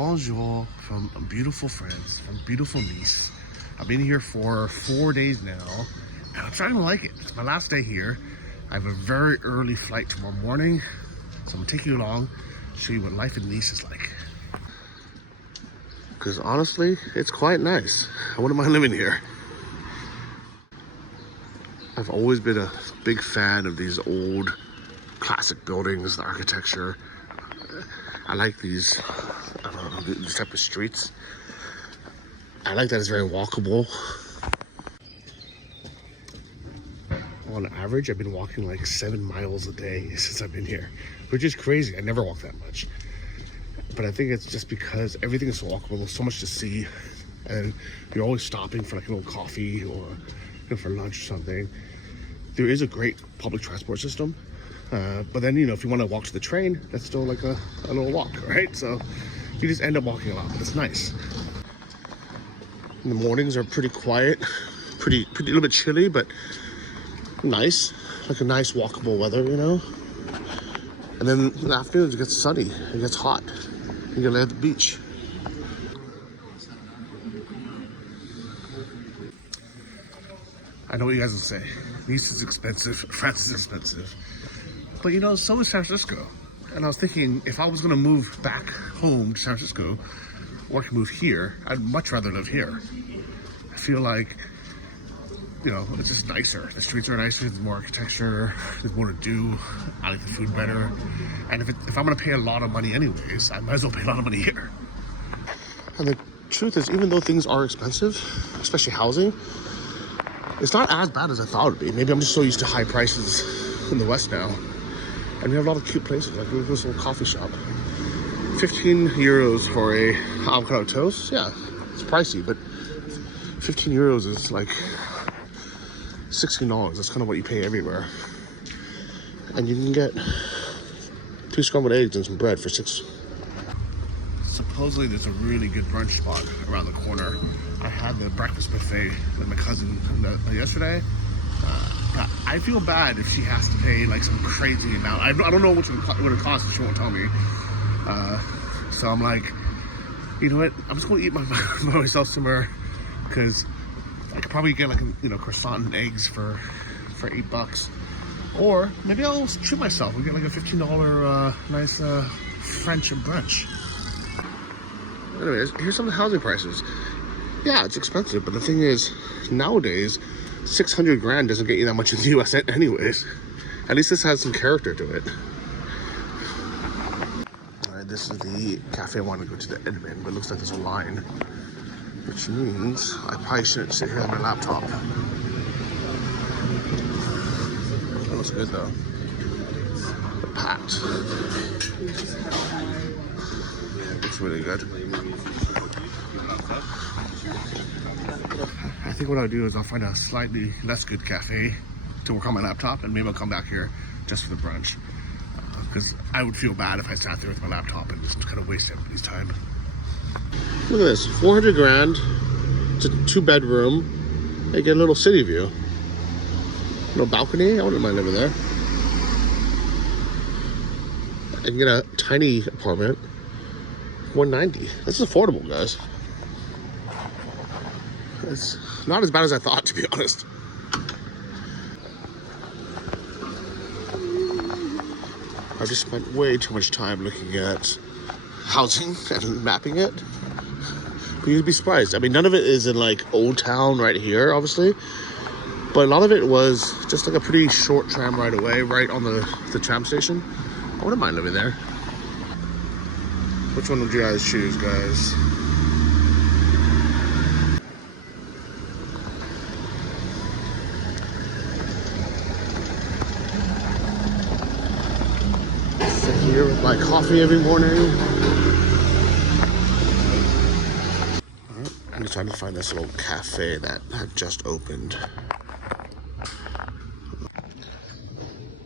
bonjour from beautiful France, from beautiful Nice. I've been here for 4 days now, and I'm starting to like it. It's my last day here. I have a very early flight tomorrow morning, so I'm gonna take you along, show you what life in Nice is like. Because honestly, it's quite nice. I wouldn't mind living here. I've always been a big fan of these old classic buildings, the architecture. I like these, I don't know, these type of streets. I like that it's very walkable. On average, I've been walking like 7 miles a day since I've been here, which is crazy. I never walk that much. But I think it's just because everything is so walkable, there's so much to see, and you're always stopping for like a little coffee or for lunch or something. There is a great public transport system. But then, if you want to walk to the train, that's still like a little walk, right? So you just end up walking a lot, but it's nice. And the mornings are pretty quiet, pretty a little bit chilly, but nice, like a nice walkable weather, And then in the afternoons it gets sunny, it gets hot. You can lay at the beach. I know what you guys will say. Nice is expensive, France is expensive. But so is San Francisco. And I was thinking, if I was gonna move back home to San Francisco, or I could move here, I'd much rather live here. I feel like, it's just nicer. The streets are nicer, there's more architecture, there's more to do. I like the food better. And if I'm gonna pay a lot of money anyways, I might as well pay a lot of money here. And the truth is, even though things are expensive, especially housing, it's not as bad as I thought it would be. Maybe I'm just so used to high prices in the West now. And we have a lot of cute places, like this little coffee shop. 15 euros for a avocado toast. Yeah, it's pricey, but 15 euros is like $16. That's kind of what you pay everywhere. And you can get 2 scrambled eggs and some bread for $6. Supposedly there's a really good brunch spot around the corner. I had the breakfast buffet with my cousin yesterday. I feel bad if she has to pay like some crazy amount. I don't know what it costs, she won't tell me. So I'm like, you know what? I'm just going to eat by myself somewhere, because I could probably get like croissant and eggs for $8. Or maybe I'll treat myself. We get like a $15 nice French brunch. Anyways, here's some of the housing prices. Yeah, it's expensive, but the thing is, nowadays, 600 grand doesn't get you that much in the US anyways. At least this has some character to it. Alright, this is the cafe I want to go to the admin, but it looks like there's a line, which means I probably shouldn't sit here on my laptop. That looks good though. The packed. Looks really good. I think what I'll do is I'll find a slightly less good cafe to work on my laptop, and maybe I'll come back here just for the brunch. Because I would feel bad if I sat there with my laptop and just kind of waste everybody's time. Look at this, 400 grand. It's a 2-bedroom. They get a little city view. No balcony, I wouldn't mind living there. I can get a tiny apartment. 190. This is affordable, guys. It's not as bad as I thought, to be honest. I've just spent way too much time looking at housing and mapping it. But you'd be surprised. I mean, none of it is in like Old Town right here, obviously. But a lot of it was just like a pretty short tram ride away, right on the tram station. I wouldn't mind living there. Which one would you guys choose, guys? Sit here with my coffee every morning. Alright, I'm just trying to find this little cafe that had just opened.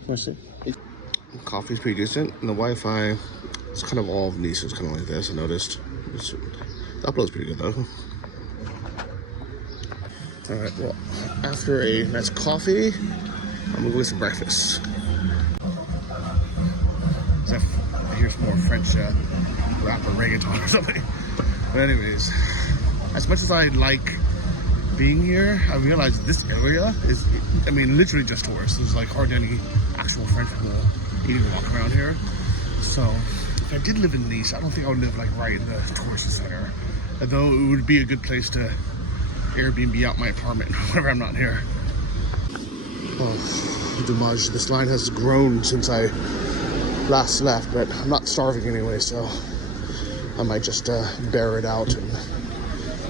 Merci. Coffee's pretty decent, and the Wi-Fi, it's kind of all of Nice is kind of like this, I noticed. The upload's pretty good though. Alright, well, after a nice coffee, I'm gonna go get some breakfast. I hear some more French rap or reggaeton or something. But anyways, as much as I like being here, I realized this area is, I mean, literally just tourists. There's like hardly any actual French people eating and walking around here. So if I did live in Nice, I don't think I would live like right in the tourist center. Although it would be a good place to Airbnb out my apartment whenever I'm not here. Oh, dommage. This line has grown since I last left, but I'm not starving anyway, so I might just bear it out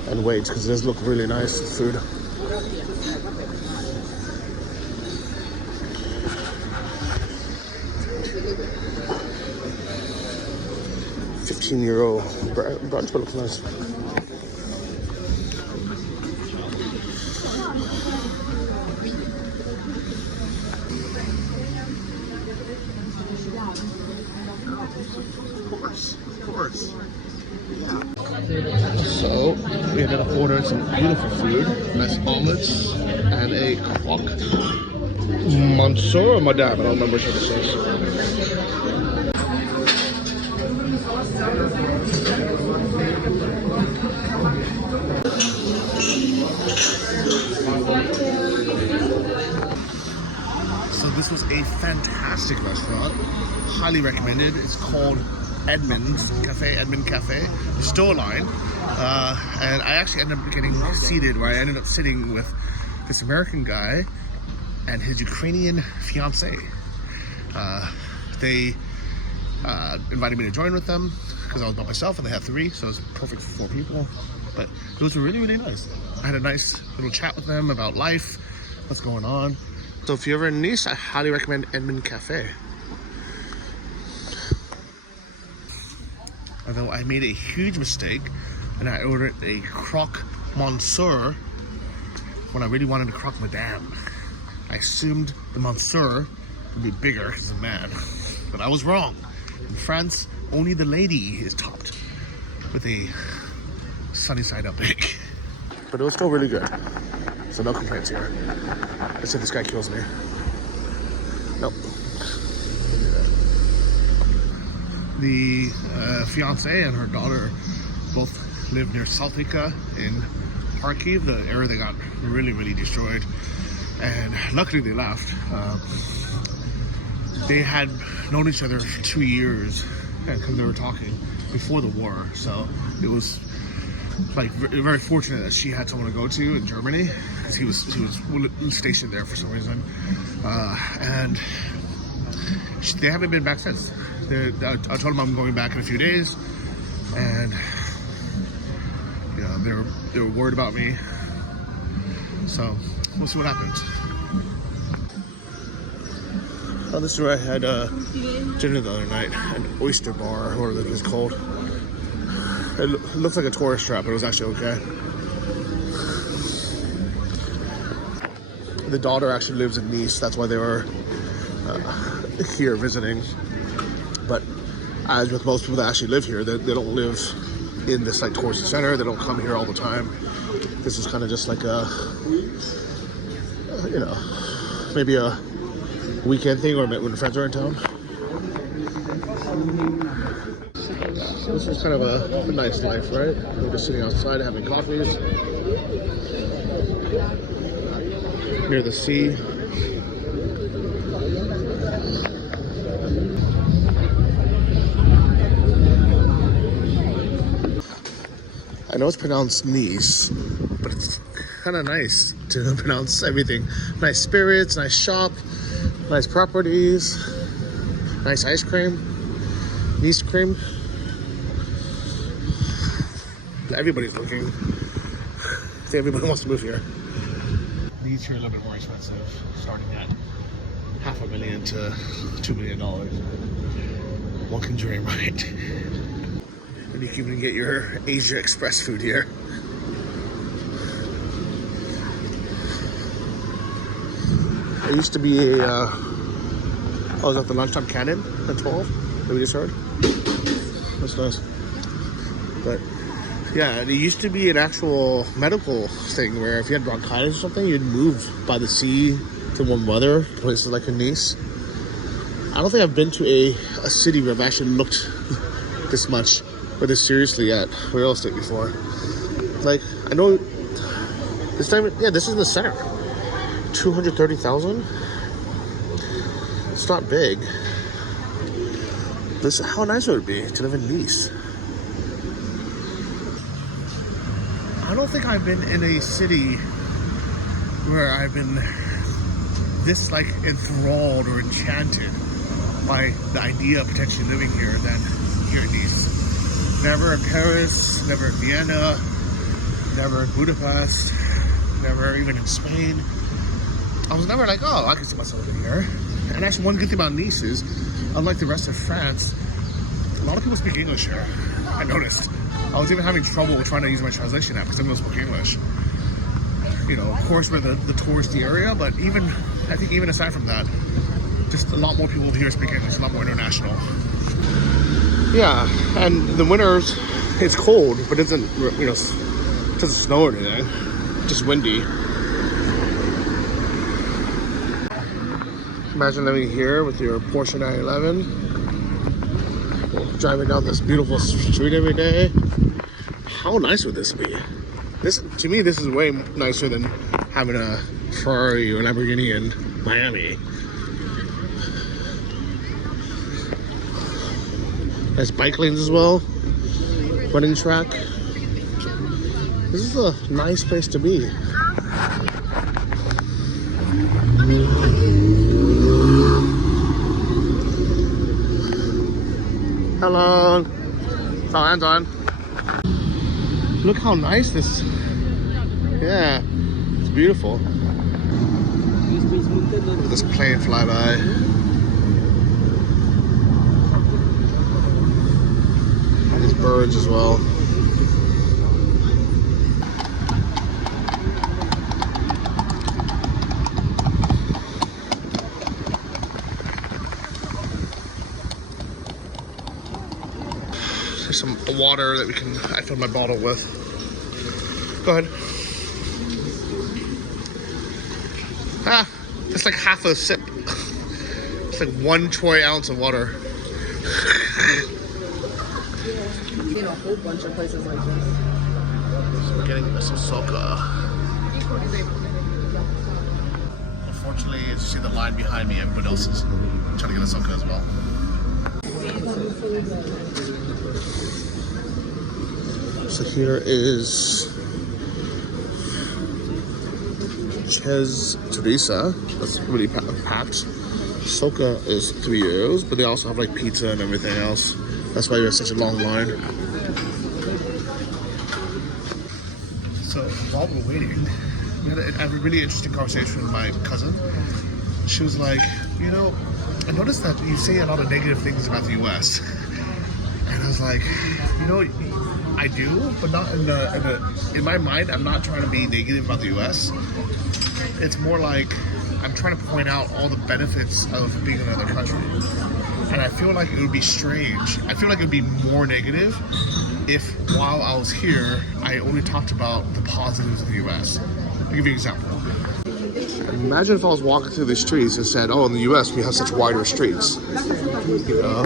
and wait, because it does look really nice, the food. €15 brunch, but looks nice. Of course. So we ended up ordering some beautiful food, nice omelets, and a croque monsieur or madame, I don't remember which one this is. So this was a fantastic restaurant, highly recommended. It's called Edmund Cafe. There's still a line, and I actually ended up getting seated where I ended up sitting with this American guy and his Ukrainian fiance. They invited me to join with them because I was by myself and they had 3, so it was perfect for 4 people. But it was really, really nice. I had a nice little chat with them about life, what's going on. So if you're ever in Nice, I highly recommend Edmund Cafe. Although I made a huge mistake and I ordered a croque monsieur when I really wanted a croque madame. I assumed the monsieur would be bigger because he's a man, but I was wrong. In France, only the lady is topped with a sunny side up egg. But it was still really good, so no complaints here. Let's see if this guy kills me. Nope. The fiance and her daughter both live near Saltika in Kharkiv, the area that got really, really destroyed. And luckily they left. They had known each other for 2 years because they were talking before the war. So it was like very fortunate that she had someone to go to in Germany because he was stationed there for some reason. And they haven't been back since. I told them I'm going back in a few days, and you know they were worried about me. So we'll see what happens. Oh, this is where I had dinner the other night, an oyster bar, or whatever it's called. It looks like a tourist trap, but it was actually okay. The daughter actually lives in Nice, that's why they were here visiting. But as with most people that actually live here, they don't live in this like tourist center. They don't come here all the time. This is kind of just like a, you know, maybe a weekend thing or when friends are in town. This is kind of a nice life, right? We're just sitting outside having coffees near the sea. I know it's pronounced Nice, but it's kind of nice to pronounce everything. Nice spirits, nice shop, nice properties, nice ice cream, Nice cream. Everybody's looking. See, everybody wants to move here. These here are a little bit more expensive, starting at $500,000 to $2 million. One can dream, right? And you can even get your Asia Express food here. There used to be a, I was at the lunchtime cannon at 12 that we just heard. That's nice. But yeah, there used to be an actual medical thing where if you had bronchitis or something, you'd move by the sea to warm weather, places like in Nice. I don't think I've been to a city where I've actually looked this much with this seriously at real estate before. Like, I know this time, yeah, this is in the center. 230,000. It's not big. This, how nice would it be to live in Nice? I don't think I've been in a city where I've been this like enthralled or enchanted by the idea of potentially living here than here in Nice. Never in Paris, never in Vienna, never in Budapest, never even in Spain. I was never like, oh, I can see myself living here. And actually, one good thing about Nice is, unlike the rest of France, a lot of people speak English here. I noticed. I was even having trouble trying to use my translation app because I don't speak English. You know, of course, we're the touristy area, but even, I think even aside from that, just a lot more people here speak English, a lot more international. Yeah, and the winters, it's cold, but it doesn't, you know, it doesn't snow or anything. Just windy. Imagine living here with your Porsche 911, driving down this beautiful street every day. How nice would this be? This, to me, this is way nicer than having a Ferrari or Lamborghini in Miami. There's bike lanes as well. Running track. This is a nice place to be. Hello. Oh, hands on. Look how nice this. Yeah, it's beautiful. Look at this plane fly by. There's birds as well. There's some water that I filled my bottle with. Go ahead. Ah, that's like half a sip. It's like 1 troy ounce of water. In a whole bunch of places like this. So we're getting some soca. Unfortunately, as you see the line behind me, everybody else is trying to get a soca as well. So here is Ches Teresa. That's really packed. Soca is 3 euros, but they also have like pizza and everything else. That's why we have such a long line. So while we're waiting, we had a really interesting conversation with my cousin. She was like, you know, I noticed that you say a lot of negative things about the US. And I was like, you know, I do, but not in my mind, I'm not trying to be negative about the US. It's more like I'm trying to point out all the benefits of being in another country. And I feel like it would be strange. I feel like it would be more negative if while I was here, I only talked about the positives of the US. I'll give you an example. Imagine if I was walking through the streets and said, oh, in the US, we have such wider streets.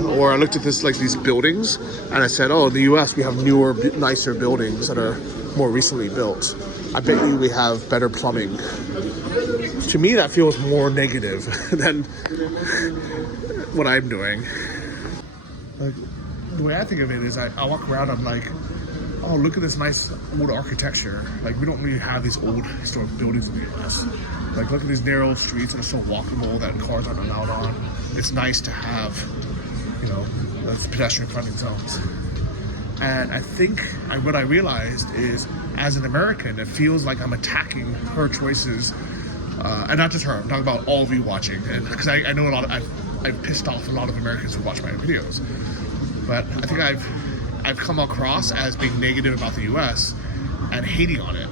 Or I looked at this, like these buildings, and I said, oh, in the US, we have newer, nicer buildings that are more recently built. I bet you we have better plumbing. To me, that feels more negative than what I'm doing. Like, the way I think of it is I walk around, I'm like, oh, look at this nice old architecture. Like, we don't really have these old historic buildings in the US. Like, look at these narrow streets that are so walkable that cars aren't allowed on. It's nice to have, you know, pedestrian fronting zones. And I think what I realized is, as an American, it feels like I'm attacking her choices. And not just her, I'm talking about all of you watching. And because I know I've pissed off a lot of Americans who watch my videos. But I think I've come across as being negative about the US and hating on it.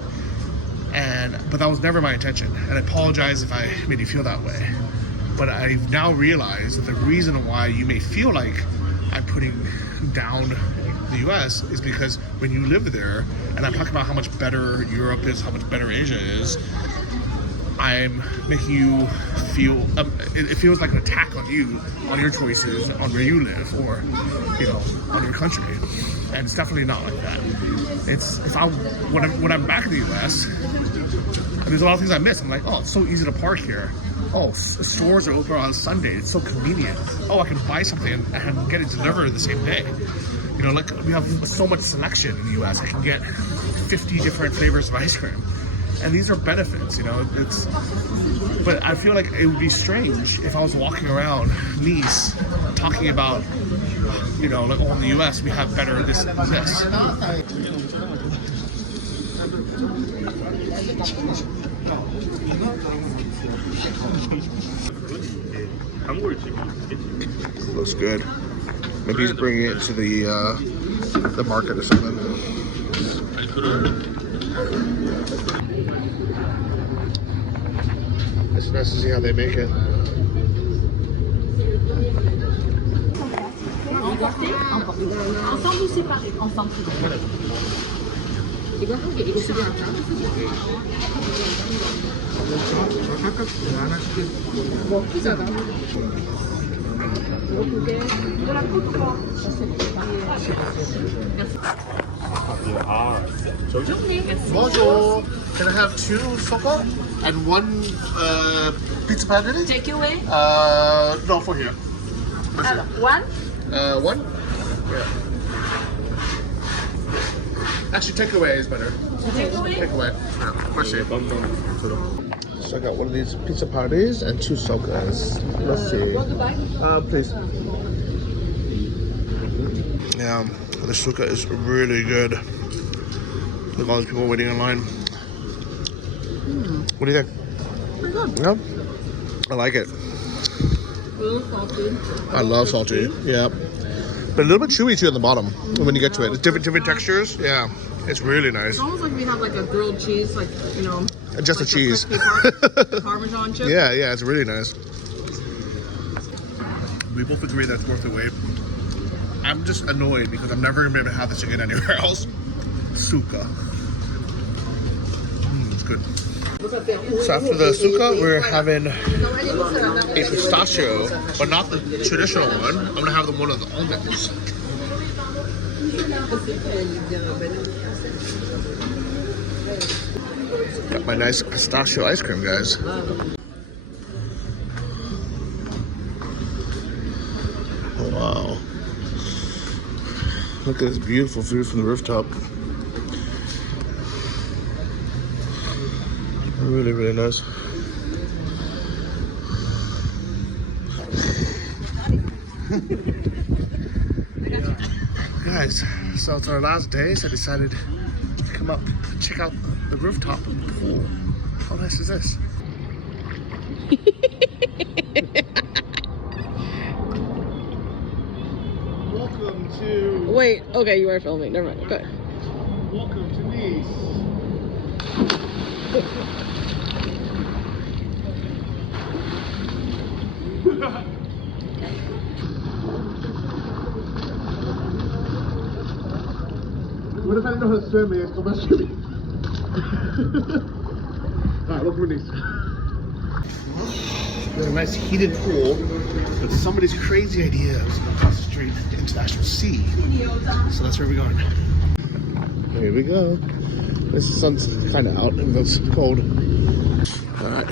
But that was never my intention. And I apologize if I made you feel that way. But I've now realized that the reason why you may feel like I'm putting down the US is because when you live there, and I'm talking about how much better Europe is, how much better Asia is, I'm making you feel, it feels like an attack on you, on your choices, on where you live, or, you know, on your country. And it's definitely not like that. It's, when I'm back in the US, there's a lot of things I miss. I'm like, oh, it's so easy to park here. Oh, stores are open on Sunday. It's so convenient. Oh, I can buy something and get it delivered the same day. You know, like we have so much selection in the US. I can get 50 different flavors of ice cream. And these are benefits, you know, but I feel like it would be strange if I was walking around Nice talking about, you know, like, oh, in the US we have better this and this. Looks good. Maybe he's bringing it to the market or something. It's nice to see how they make it. Ensemble ou séparés? Ensemble. 이거 쓰지 않았나? 뭐 피자다. Bonjour. Can I have 2 soka and 1 pizza penne? Take away? No, for here. One? 1? Yeah. Actually, takeaway is better. Take away? Takeaway. Yeah. Merci. So I got one of these pizza patties and 2 sokas. Let's see. Please. Yeah, the suka is really good. Look at all these people waiting in line. What do you think? Pretty good. Yeah, I like it. A little salty. I love salty. Yeah, but a little bit chewy too on the bottom when you get to it. It's different textures. Yeah, it's really nice. It's almost like we have like a grilled cheese, like, you know. Just like a cheese. Parmesan chip. Yeah, it's really nice. We both agree that it's worth the wait. I'm just annoyed because I'm never gonna be able to have this again anywhere else. Suka. It's good. So after the suka, we're having a pistachio, but not the traditional one. I'm gonna have the one of the almonds. Got my nice pistachio ice cream, guys. Wow. Look at this beautiful view from the rooftop. Really, really nice. Guys, so it's our last day, so I decided to come up and check out the rooftop pool. How nice is this? Welcome to... Wait, okay, you are filming. Never mind. Okay. Welcome to Nice. What if I didn't know how to swim? It's so much swimming. Alright, welcome to Nice. There's a nice heated pool, but somebody's crazy idea was across the street into the actual sea. So that's where we're going. Here we go. The sun's kind of out and it's cold. Alright.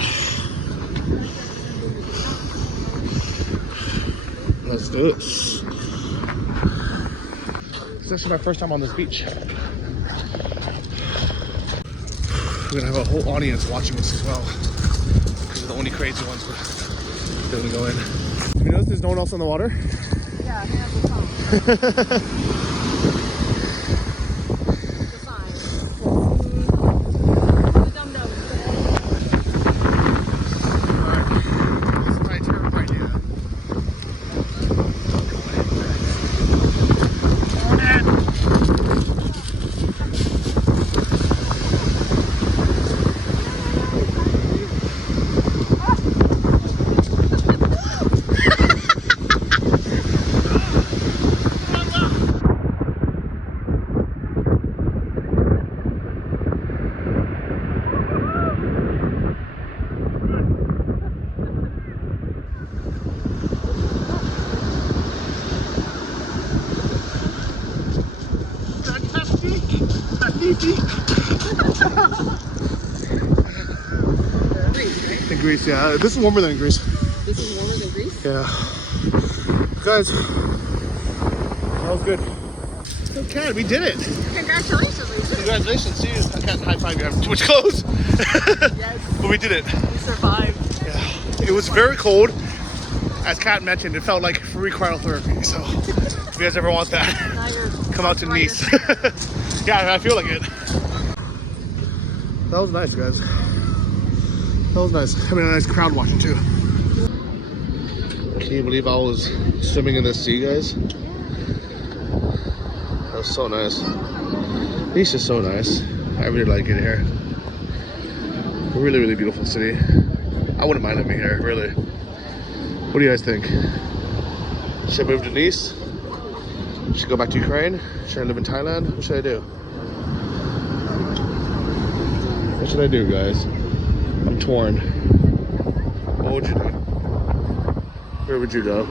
Let's do this. This is my first time on this beach. We're gonna have a whole audience watching this as well. Because we're the only crazy ones we're gonna go in. You notice there's no one else on the water? Yeah, I think that's the song. Greece, right? In Greece, yeah. This is warmer than in Greece. This is warmer than Greece? Yeah. Guys, that was good. Okay, we did it. Congratulations, Lisa. Congratulations. See, I can't high five you. I have too much clothes. Yes. But we did it. We survived. Yeah. It was very cold. As Kat mentioned, it felt like free cryotherapy. So if you guys ever want that, Now you're come out to Nice. Yeah, I feel like it. That was nice, guys. That was nice. I mean, a nice crowd watching too. Can you believe I was swimming in the sea, guys? That was so nice. Nice is so nice. I really like it here. Really, really beautiful city. I wouldn't mind living here, really. What do you guys think? Should I move to Nice? Should I go back to Ukraine? Should I live in Thailand? What should I do? What should I do, guys? I'm torn. What would you do? Where would you go?